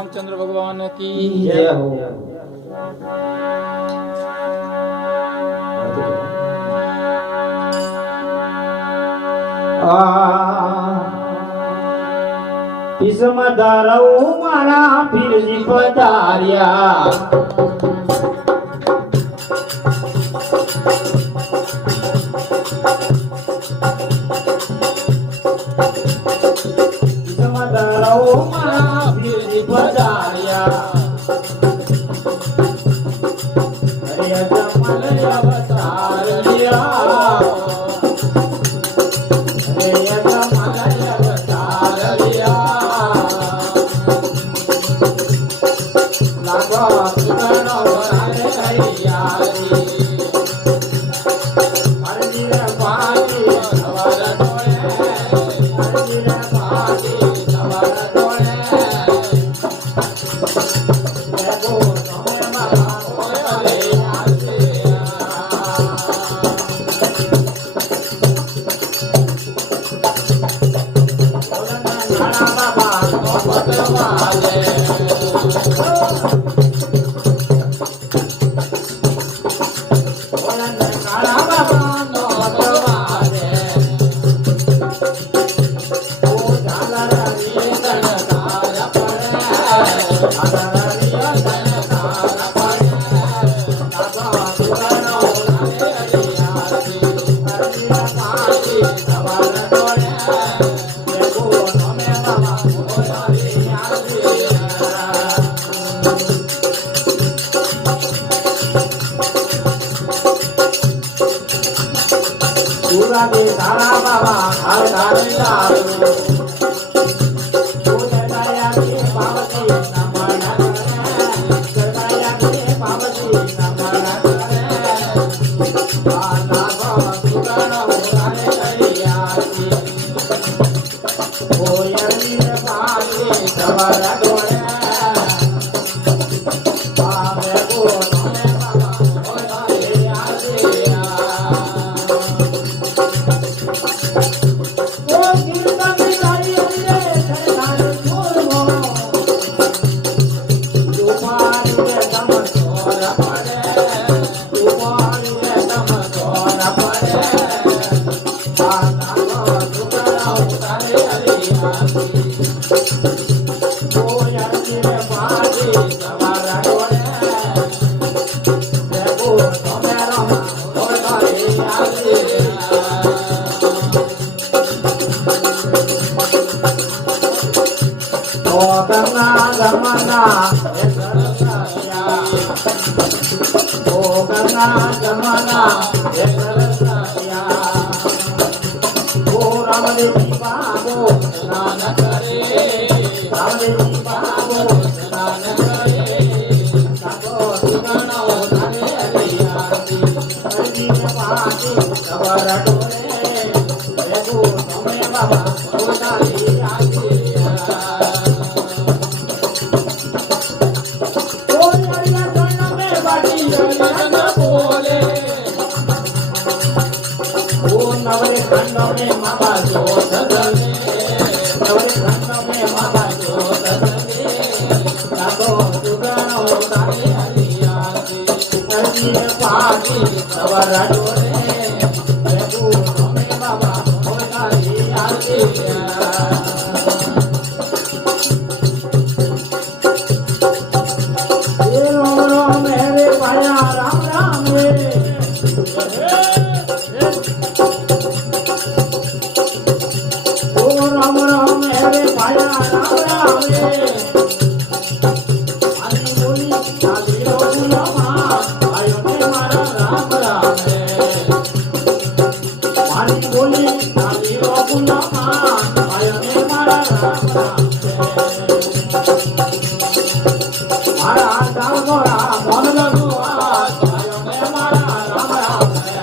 रामचंद्र भगवान की जय हो। વિષમધારઓ મારા પીરજી પધાર્યા વિષમધારઓ મારા પીરજી પધાર્યા હરે જમલ અવતાર લ્યા હરે જમલ અવતાર લ્યા લાગો સુગણો વરાને કૈયારી હરજી રે પાકી સવાર ડોળે હરજી રે પાકી સવાર ડોળે લેગો તમે મારા ઓય રે સુરાદે તારા બાબા હર ધારે લાડુ સુરદાયા કે પાવતી નમના કરે સુરદાયા કે પાવતી નમના કરે આના ગો સુગણો વરાને કૈયારી ઓયરી રે પાકી સવાર ડોળે આવે ગો તમે બાબા ઓય રે આલિયા રામદેવી બાબો સ્નાન કરે રામદેવી બાબો સ્નાન કરે સાગો સુગણો ધારે હરિયાળી હરજી ને પાકી સવાર ડોળે ભેગો તમે બાબા ઓડાલી આલિયા ઓ હરિયા સોના મે બાટી હરિયા બોલે ઓ નવરે ખંડો મે મામા જોત ધને નવરે ખંડો મે મામા જોત ધને સાગો સુગણો ધારે હરિયાળી હરજી ને પાકી સવાર ડોળે ભેગો તમે બાબા ઓડાલી આલિયા राम राम हरे पाया राम राम रे आनी बोली आली रोला आयो ने मारा राम राम रे आनी बोली आली रोला आयो ने मारा राम राम रे मारा गाव गोरा मन लगो आयो ने मारा राम राम रे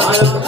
I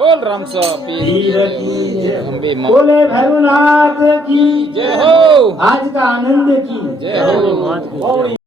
बोल रामसा पीर की जय, अम्बे मां बोले भैरवनाथ की जय हो, आज का आनंद की जय हो।